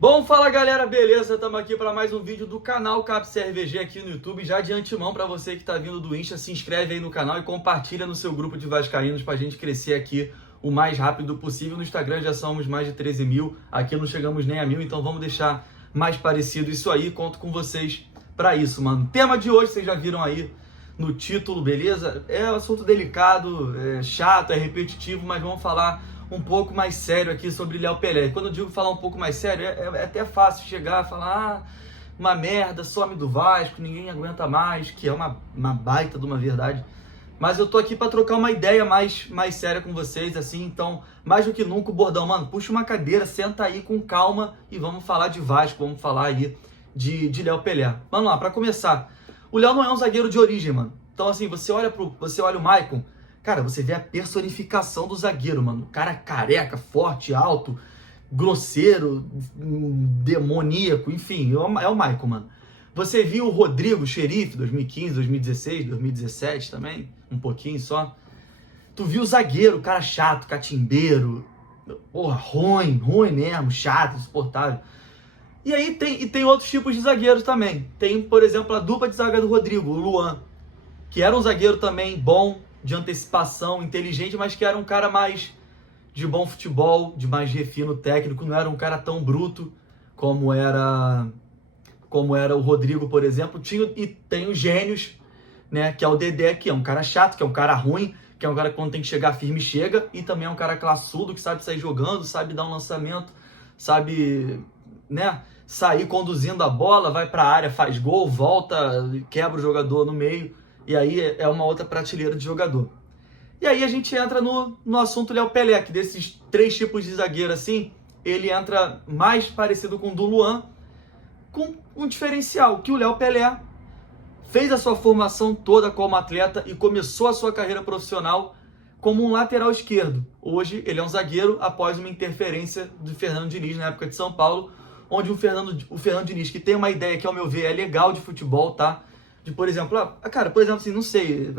Bom, fala galera, beleza? Estamos aqui para mais um vídeo do canal Cap CRVG aqui no YouTube. Já de antemão, para você que está vindo do Insta, se inscreve aí no canal e compartilha no seu grupo de vascaínos para a gente crescer aqui o mais rápido possível. No Instagram já somos mais de 13 mil, aqui não chegamos nem a 1.000, então vamos deixar mais parecido isso aí. Conto com vocês para isso, mano. Tema de hoje, vocês já viram aí no título, beleza? É um assunto delicado, é chato, é repetitivo, mas vamos falar um pouco mais sério aqui sobre Léo Pelé. Quando eu digo falar um pouco mais sério, é até fácil chegar e falar uma merda, some do Vasco, ninguém aguenta mais, que é uma baita de uma verdade. Mas eu tô aqui para trocar uma ideia mais séria com vocês, assim, então, mais do que nunca o bordão, mano, puxa uma cadeira, senta aí com calma e vamos falar de Vasco, vamos falar aí de Léo Pelé. Vamos lá, para começar, o Léo não é um zagueiro de origem, mano. Então, assim, você olha o Maicon, cara, você vê a personificação do zagueiro, mano. O cara careca, forte, alto, grosseiro, demoníaco, enfim, é o Maicon, mano. Você viu o Rodrigo, xerife, 2015, 2016, 2017 também, um pouquinho só. Tu viu o zagueiro, cara chato, catimbeiro, porra, ruim mesmo, chato, insuportável. E aí tem outros tipos de zagueiros também. Tem, por exemplo, a dupla de zaga do Rodrigo, o Luan, que era um zagueiro também bom, de antecipação, inteligente, mas que era um cara mais de bom futebol, de mais refino técnico, não era um cara tão bruto como era o Rodrigo, por exemplo. E tem os gênios, né, que é o Dedé, que é um cara chato, que é um cara ruim, que é um cara que quando tem que chegar firme, chega, e também é um cara classudo, que sabe sair jogando, sabe dar um lançamento, sabe, né, sair conduzindo a bola, vai pra área, faz gol, volta, quebra o jogador no meio. E aí é uma outra prateleira de jogador. E aí a gente entra no assunto Léo Pelé, que desses três tipos de zagueiro assim, ele entra mais parecido com o do Luan, com um diferencial, que o Léo Pelé fez a sua formação toda como atleta e começou a sua carreira profissional como um lateral esquerdo. Hoje ele é um zagueiro após uma interferência do Fernando Diniz na época de São Paulo, onde o Fernando Diniz, que tem uma ideia que ao meu ver é legal de futebol, tá? De, por exemplo, assim, não sei,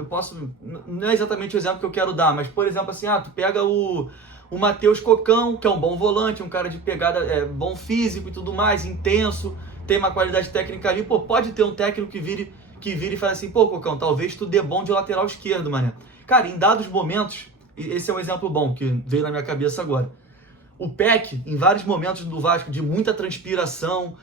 não é exatamente o exemplo que eu quero dar, mas, por exemplo, assim, tu pega o Matheus Cocão, que é um bom volante, um cara de pegada, bom físico e tudo mais, intenso, tem uma qualidade técnica ali, pô, pode ter um técnico que vire e fale assim, pô, Cocão, talvez tu dê bom de lateral esquerdo, mané. Cara, em dados momentos, esse é um exemplo bom que veio na minha cabeça agora. O Peck, em vários momentos do Vasco, de muita transpiração,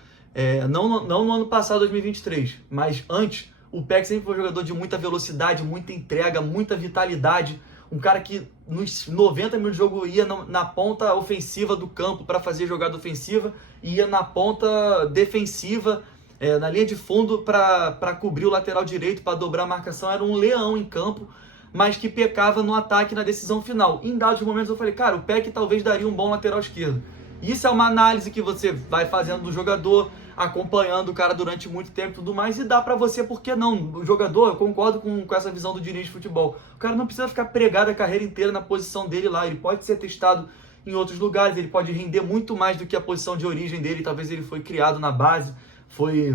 não no ano passado, 2023, mas antes, o Peck sempre foi um jogador de muita velocidade, muita entrega, muita vitalidade, um cara que nos 90 minutos de jogo ia na ponta ofensiva do campo para fazer jogada ofensiva, ia na ponta defensiva, na linha de fundo para cobrir o lateral direito, para dobrar a marcação, era um leão em campo, mas que pecava no ataque na decisão final. Em dados momentos eu falei, cara, o Peck talvez daria um bom lateral esquerdo. Isso é uma análise que você vai fazendo do jogador, acompanhando o cara durante muito tempo e tudo mais, e dá pra você, por que não? O jogador, eu concordo com essa visão do Diniz de futebol. O cara não precisa ficar pregado a carreira inteira na posição dele lá, ele pode ser testado em outros lugares, ele pode render muito mais do que a posição de origem dele, talvez ele foi criado na base, foi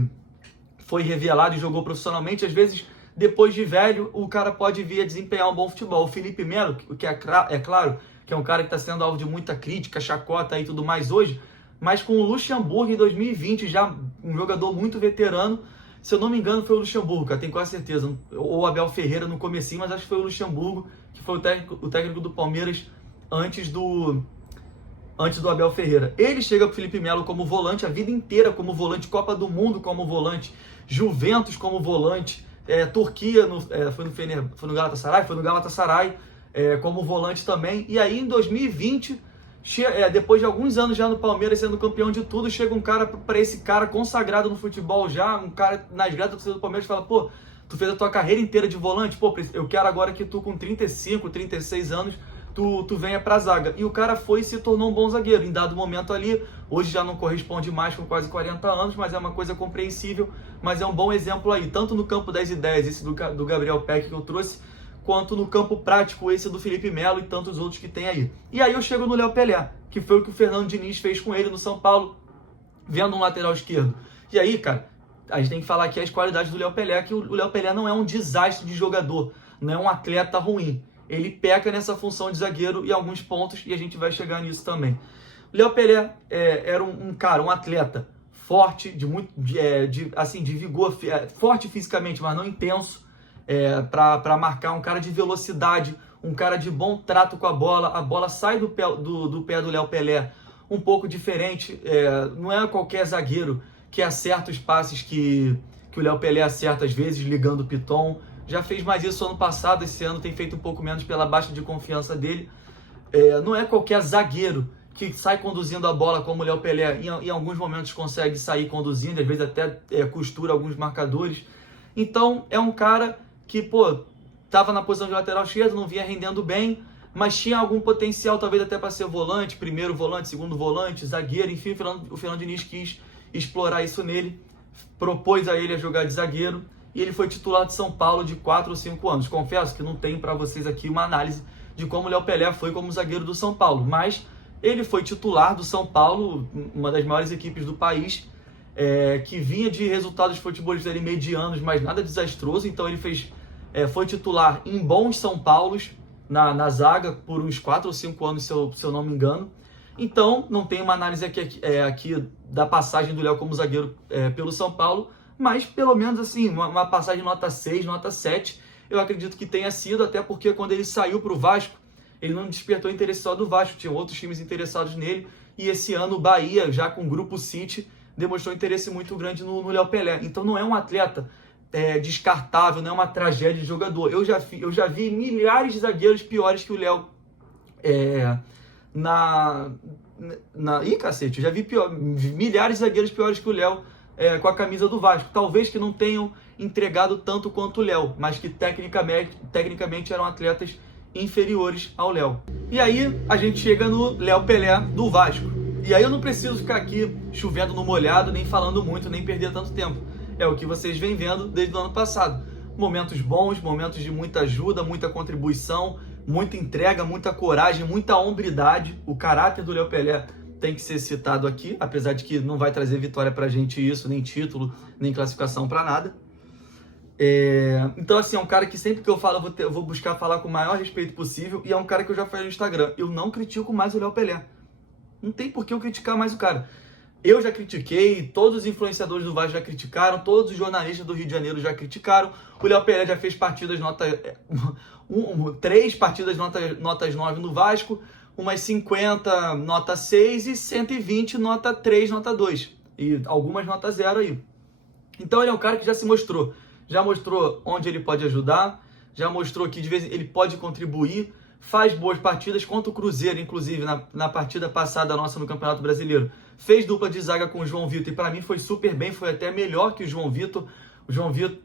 revelado e jogou profissionalmente, às vezes, depois de velho, o cara pode vir a desempenhar um bom futebol. O Felipe Melo, que é claro, que é um cara que está sendo alvo de muita crítica, chacota e tudo mais hoje, mas com o Luxemburgo em 2020, já um jogador muito veterano, se eu não me engano foi o Luxemburgo, cara, tenho quase certeza, ou o Abel Ferreira no comecinho, mas acho que foi o Luxemburgo, que foi o técnico do Palmeiras antes do Abel Ferreira. Ele chega pro Felipe Melo como volante a vida inteira, como volante, Copa do Mundo como volante, Juventus como volante, Turquia, foi no Galatasaray, como volante também. E aí em 2020, depois de alguns anos já no Palmeiras sendo campeão de tudo, chega um cara para esse cara consagrado no futebol já, um cara nas gradas da torcida do Palmeiras fala, pô, tu fez a tua carreira inteira de volante, pô, eu quero agora que tu com 35, 36 anos, tu venha pra zaga. E o cara foi e se tornou um bom zagueiro. Em dado momento ali, hoje já não corresponde mais com quase 40 anos, mas é uma coisa compreensível, mas é um bom exemplo aí, tanto no campo das ideias, esse do Gabriel Peck que eu trouxe, quanto no campo prático, esse do Felipe Melo e tantos outros que tem aí. E aí eu chego no Léo Pelé, que foi o que o Fernando Diniz fez com ele no São Paulo, vendo um lateral esquerdo. E aí, cara, a gente tem que falar aqui as qualidades do Léo Pelé, que o Léo Pelé não é um desastre de jogador, não é um atleta ruim. Ele peca nessa função de zagueiro em alguns pontos e a gente vai chegar nisso também. Léo Pelé era um cara, um atleta forte, de vigor, forte fisicamente, mas não intenso, para marcar, um cara de velocidade, um cara de bom trato com a bola sai do pé do Léo Pelé um pouco diferente, não é qualquer zagueiro que acerta os passes que o Léo Pelé acerta às vezes, ligando o piton. Já fez mais isso ano passado, esse ano tem feito um pouco menos pela baixa de confiança dele. Não é qualquer zagueiro que sai conduzindo a bola como o Léo Pelé, em alguns momentos consegue sair conduzindo, às vezes até costura alguns marcadores. Então é um cara que, estava na posição de lateral esquerdo, não vinha rendendo bem, mas tinha algum potencial, talvez até para ser volante, primeiro volante, segundo volante, zagueiro, enfim, o Fernando Diniz quis explorar isso nele, propôs a ele a jogar de zagueiro, e ele foi titular de São Paulo de 4 ou 5 anos. Confesso que não tenho para vocês aqui uma análise de como o Léo Pelé foi como zagueiro do São Paulo, mas ele foi titular do São Paulo, uma das maiores equipes do país, que vinha de resultados futebolísticos medianos, mas nada desastroso. Então ele foi titular em bons São Paulos, na zaga, por uns 4 ou 5 anos, se eu não me engano. Então, não tem uma análise aqui da passagem do Léo como zagueiro pelo São Paulo, mas pelo menos assim, uma passagem nota 6, nota 7, eu acredito que tenha sido, até porque quando ele saiu para o Vasco, ele não despertou interesse só do Vasco, tinha outros times interessados nele, e esse ano o Bahia, já com o Grupo City, demonstrou interesse muito grande no Léo Pelé. Então não é um atleta descartável, não é uma tragédia de jogador. Eu já vi milhares de zagueiros piores que o Léo Ih, cacete, eu já vi milhares de zagueiros piores que o Léo com a camisa do Vasco. Talvez que não tenham entregado tanto quanto o Léo, mas que tecnicamente eram atletas inferiores ao Léo. E aí a gente chega no Léo Pelé do Vasco. E aí eu não preciso ficar aqui chovendo no molhado, nem falando muito, nem perder tanto tempo. É o que vocês vêm vendo desde o ano passado. Momentos bons, momentos de muita ajuda, muita contribuição, muita entrega, muita coragem, muita hombridade. O caráter do Léo Pelé tem que ser citado aqui, apesar de que não vai trazer vitória pra gente isso, nem título, nem classificação pra nada. Então assim, é um cara que sempre que eu falo, eu vou buscar falar com o maior respeito possível, e é um cara que eu já falei no Instagram, eu não critico mais o Léo Pelé. Não tem por que eu criticar mais o cara. Eu já critiquei, todos os influenciadores do Vasco já criticaram, todos os jornalistas do Rio de Janeiro já criticaram. O Léo Pelé já fez partidas 3 partidas notas 9 no Vasco, umas 50 nota 6 e 120 nota 3, nota 2. E algumas nota 0 aí. Então ele é um cara que já se mostrou. Já mostrou onde ele pode ajudar, já mostrou que de vez ele pode contribuir, faz boas partidas contra o Cruzeiro, inclusive na partida passada nossa no Campeonato Brasileiro. Fez dupla de zaga com o João Vitor e para mim foi super bem, foi até melhor que o João Vitor.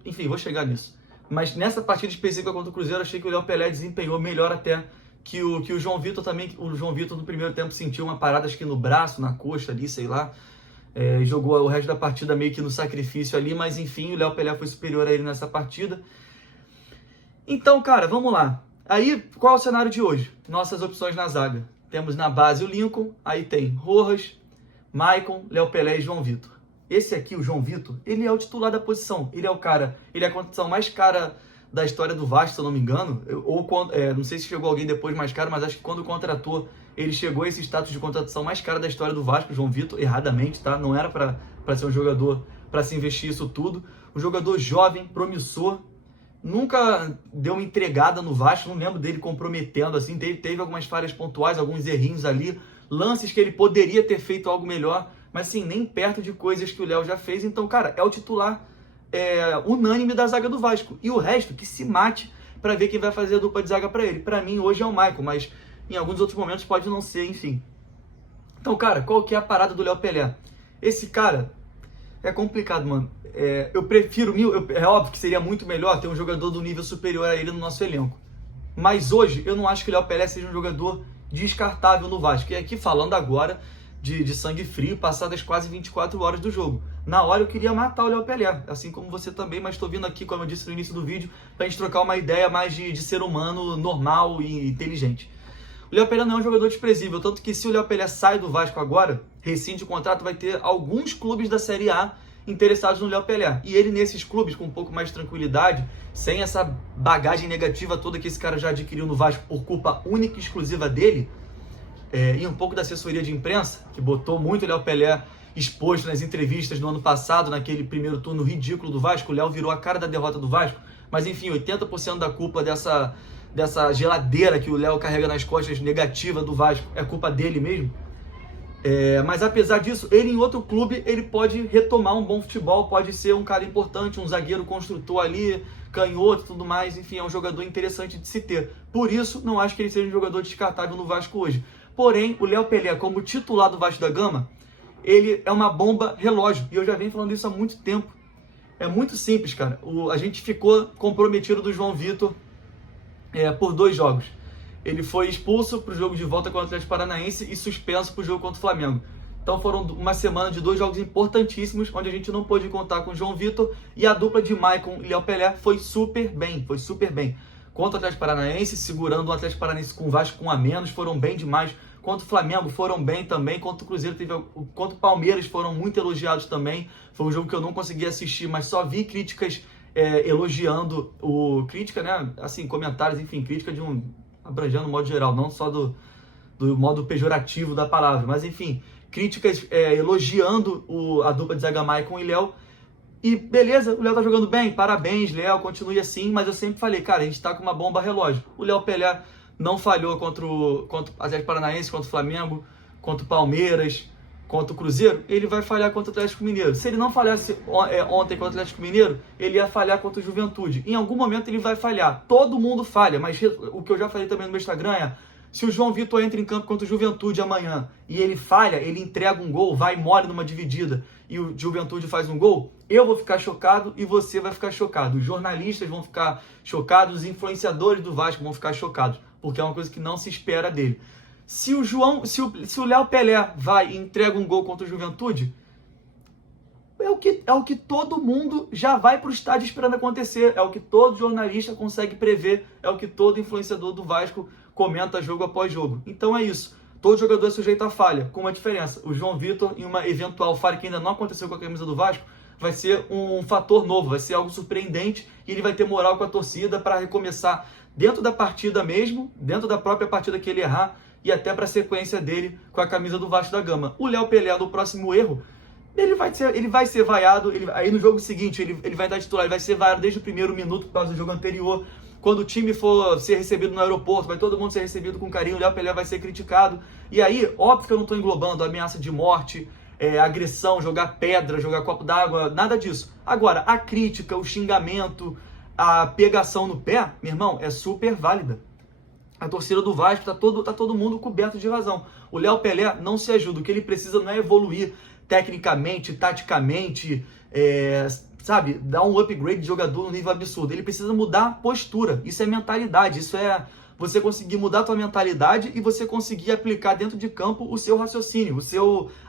Enfim, vou chegar nisso. Mas nessa partida específica contra o Cruzeiro, achei que o Léo Pelé desempenhou melhor até que o João Vitor também. O João Vitor no primeiro tempo sentiu uma parada, acho que no braço, na coxa ali, sei lá. Jogou o resto da partida meio que no sacrifício ali, mas enfim, o Léo Pelé foi superior a ele nessa partida. Então, cara, vamos lá. Aí, qual é o cenário de hoje? Nossas opções na zaga. Temos na base o Lincoln, aí tem Rojas, Maicon, Léo Pelé e João Vitor. Esse aqui, o João Vitor, ele é o titular da posição. Ele é a contratação mais cara da história do Vasco, se eu não me engano. Não sei se chegou alguém depois mais caro, mas acho que quando contratou, ele chegou a esse status de contratação mais cara da história do Vasco, João Vitor, erradamente, tá? Não era para ser um jogador, para se investir isso tudo. Um jogador jovem, promissor, nunca deu uma entregada no Vasco, não lembro dele comprometendo, assim, teve algumas falhas pontuais, alguns errinhos ali, lances que ele poderia ter feito algo melhor, mas assim, nem perto de coisas que o Léo já fez. Então, cara, é o titular unânime da zaga do Vasco, e o resto que se mate para ver quem vai fazer a dupla de zaga para ele. Para mim, hoje é o Maicon, mas em alguns outros momentos pode não ser, enfim. Então, cara, qual que é a parada do Léo Pelé? Esse cara é complicado, mano. Eu prefiro é óbvio que seria muito melhor ter um jogador do nível superior a ele no nosso elenco. Mas hoje, eu não acho que o Léo Pelé seja um jogador descartável no Vasco. E aqui falando agora de sangue frio, passadas quase 24 horas do jogo. Na hora eu queria matar o Léo Pelé, assim como você também, mas estou vindo aqui, como eu disse no início do vídeo, para a gente trocar uma ideia mais de ser humano normal e inteligente. O Léo Pelé não é um jogador desprezível, tanto que se o Léo Pelé sai do Vasco agora, rescinde o contrato, vai ter alguns clubes da Série A interessados no Léo Pelé. E ele nesses clubes, com um pouco mais de tranquilidade, sem essa bagagem negativa toda que esse cara já adquiriu no Vasco por culpa única e exclusiva dele, e um pouco da assessoria de imprensa, que botou muito o Léo Pelé exposto nas entrevistas no ano passado, naquele primeiro turno ridículo do Vasco. O Léo virou a cara da derrota do Vasco, mas enfim, 80% da culpa dessa geladeira que o Léo carrega nas costas negativa do Vasco é culpa dele mesmo. Mas apesar disso, ele em outro clube, ele pode retomar um bom futebol, pode ser um cara importante, um zagueiro construtor ali, canhoto e tudo mais, enfim, é um jogador interessante de se ter. Por isso, não acho que ele seja um jogador descartável no Vasco hoje. Porém, o Léo Pelé, como titular do Vasco da Gama, ele é uma bomba relógio, e eu já venho falando isso há muito tempo. É muito simples, cara. A gente ficou comprometido do João Vitor por 2 jogos. Ele foi expulso para o jogo de volta contra o Atlético Paranaense e suspenso para o jogo contra o Flamengo. Então foram uma semana de 2 jogos importantíssimos, onde a gente não pôde contar com o João Vitor, e a dupla de Maicon e Léo Pelé foi super bem. Contra o Atlético Paranaense, segurando o Atlético Paranaense com o Vasco com a menos, foram bem demais. Contra o Flamengo foram bem também, contra o Cruzeiro, contra o Palmeiras foram muito elogiados também. Foi um jogo que eu não consegui assistir, mas só vi críticas elogiando crítica, né? Assim, comentários, enfim, crítica abrangendo o modo geral, não só do modo pejorativo da palavra, mas enfim, críticas elogiando a dupla de zaga Maicon e Léo. E beleza, o Léo tá jogando bem, parabéns, Léo, continue assim, mas eu sempre falei, cara, a gente tá com uma bomba relógio. O Léo Pelé não falhou contra o Atlético Paranaense, contra o Flamengo, contra o Palmeiras, contra o Cruzeiro, ele vai falhar contra o Atlético Mineiro. Se ele não falhasse ontem contra o Atlético Mineiro, ele ia falhar contra o Juventude. Em algum momento ele vai falhar. Todo mundo falha, mas o que eu já falei também no meu Instagram é: se o João Vitor entra em campo contra o Juventude amanhã e ele falha, ele entrega um gol, vai e mole numa dividida e o Juventude faz um gol, eu vou ficar chocado e você vai ficar chocado. Os jornalistas vão ficar chocados, os influenciadores do Vasco vão ficar chocados, porque é uma coisa que não se espera dele. Se o Léo Pelé vai e entrega um gol contra o Juventude, é o que todo mundo já vai para o estádio esperando acontecer, é o que todo jornalista consegue prever, é o que todo influenciador do Vasco comenta jogo após jogo. Então é isso. Todo jogador é sujeito a falha, com uma diferença. O João Vitor, em uma eventual falha que ainda não aconteceu com a camisa do Vasco, vai ser um fator novo, vai ser algo surpreendente, e ele vai ter moral com a torcida para recomeçar dentro da partida mesmo, dentro da própria partida que ele errar, e até para a sequência dele com a camisa do Vasco da Gama. O Léo Pelé, no próximo erro, ele vai ser vaiado, aí no jogo seguinte ele vai dar titular, ele vai ser vaiado desde o primeiro minuto por causa do jogo anterior. Quando o time for ser recebido no aeroporto, vai todo mundo ser recebido com carinho, o Léo Pelé vai ser criticado. E aí, óbvio que eu não estou englobando ameaça de morte, agressão, jogar pedra, jogar copo d'água, nada disso. Agora, a crítica, o xingamento, a pegação no pé, meu irmão, é super válida. A torcida do Vasco tá todo mundo coberto de razão. O Léo Pelé não se ajuda, o que ele precisa não é evoluir tecnicamente, taticamente, sabe, dar um upgrade de jogador no nível absurdo. Ele precisa mudar a postura, isso é mentalidade, isso é você conseguir mudar a tua mentalidade e você conseguir aplicar dentro de campo o seu raciocínio,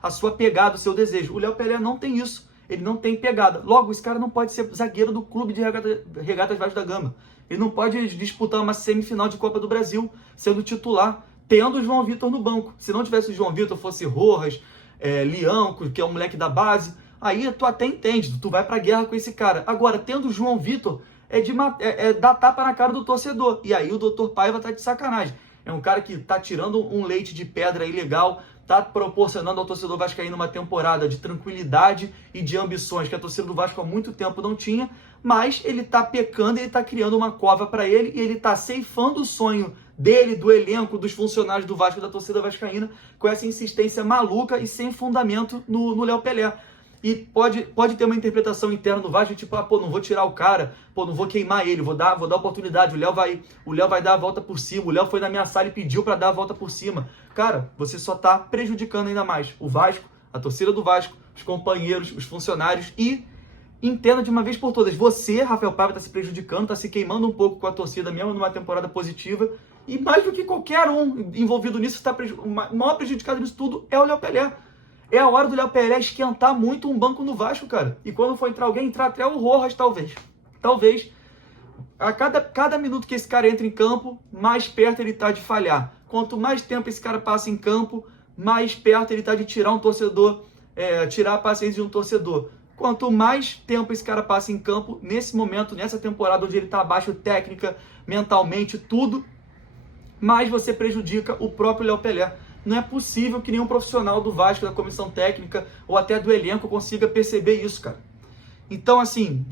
a sua pegada, o seu desejo. O Léo Pelé não tem isso, ele não tem pegada. Logo, esse cara não pode ser zagueiro do clube de regatas Vasco da Gama. Ele não pode disputar uma semifinal de Copa do Brasil sendo titular, tendo o João Vitor no banco. Se não tivesse o João Vitor, fosse Rojas, Lianco, que é um moleque da base, aí tu até entende, tu vai pra guerra com esse cara. Agora, tendo o João Vitor, é dar tapa na cara do torcedor. E aí o Dr. Paiva tá de sacanagem. É um cara que tá tirando um leite de pedra ilegal, tá proporcionando ao torcedor vascaíno uma temporada de tranquilidade e de ambições que a torcida do Vasco há muito tempo não tinha, mas ele tá pecando, ele tá criando uma cova para ele e ele tá ceifando o sonho dele, do elenco, dos funcionários do Vasco, da torcida vascaína, com essa insistência maluca e sem fundamento no Léo Pelé. E pode ter uma interpretação interna do Vasco, tipo, não vou tirar o cara, não vou queimar ele, vou dar oportunidade, o Léo vai dar a volta por cima, o Léo foi na minha sala e pediu para dar a volta por cima. Cara, você só tá prejudicando ainda mais o Vasco, a torcida do Vasco, os companheiros, os funcionários, e entenda de uma vez por todas, você, Rafael Paiva, tá se prejudicando, tá se queimando um pouco com a torcida mesmo numa temporada positiva, e mais do que qualquer um envolvido nisso, o maior prejudicado nisso tudo é o Léo Pelé. É a hora do Léo Pelé esquentar muito um banco no Vasco, cara. E quando for entrar alguém, entrar até o Rojas, talvez. Talvez. A cada minuto que esse cara entra em campo, mais perto ele tá de falhar. Quanto mais tempo esse cara passa em campo, mais perto ele tá de tirar um torcedor, tirar a paciência de um torcedor. Quanto mais tempo esse cara passa em campo, nesse momento, nessa temporada onde ele tá abaixo técnica, mentalmente, tudo, mais você prejudica o próprio Léo Pelé. Não é possível que nenhum profissional do Vasco, da comissão técnica ou até do elenco consiga perceber isso, cara. Então, assim,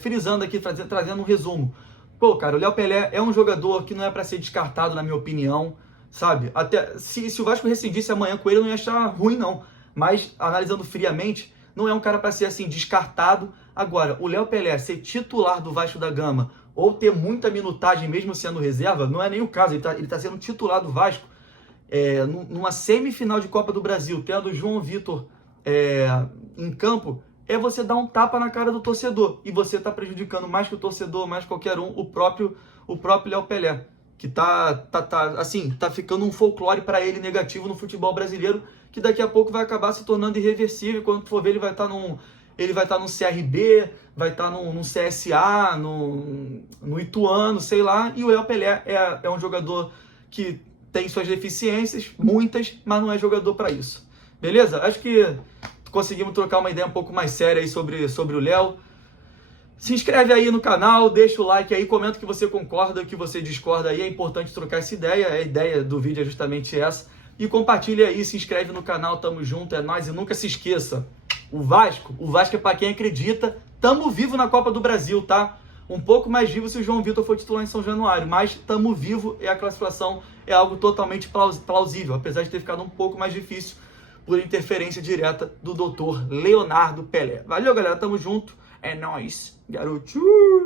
frisando aqui, trazendo um resumo. Pô, cara, o Léo Pelé é um jogador que não é para ser descartado, na minha opinião, sabe? Até se o Vasco rescindisse amanhã com ele, eu não ia achar ruim, não. Mas, analisando friamente, não é um cara para ser, assim, descartado. Agora, o Léo Pelé ser titular do Vasco da Gama ou ter muita minutagem mesmo sendo reserva, não é nem o caso. Ele tá sendo titular do Vasco numa semifinal de Copa do Brasil, tendo o João Vitor em campo, é você dar um tapa na cara do torcedor. E você tá prejudicando mais que o torcedor, mais qualquer um, o próprio Léo Pelé, que tá ficando um folclore para ele negativo no futebol brasileiro, que daqui a pouco vai acabar se tornando irreversível. Quando for ver, ele vai estar num CRB, vai estar num CSA, no Ituano, sei lá. E o Léo Pelé é um jogador que tem suas deficiências, muitas, mas não é jogador para isso. Beleza? Acho que conseguimos trocar uma ideia um pouco mais séria aí sobre o Léo. Se inscreve aí no canal, deixa o like aí, comenta que você concorda, que você discorda aí. É importante trocar essa ideia, a ideia do vídeo é justamente essa. E compartilha aí, se inscreve no canal, tamo junto, é nóis. E nunca se esqueça, o Vasco é para quem acredita. Tamo vivo na Copa do Brasil, tá? Um pouco mais vivo se o João Vitor for titular em São Januário, mas tamo vivo e a classificação é algo totalmente plausível, apesar de ter ficado um pouco mais difícil por interferência direta do Dr. Leonardo Pelé. Valeu, galera, tamo junto, é nóis, garoto!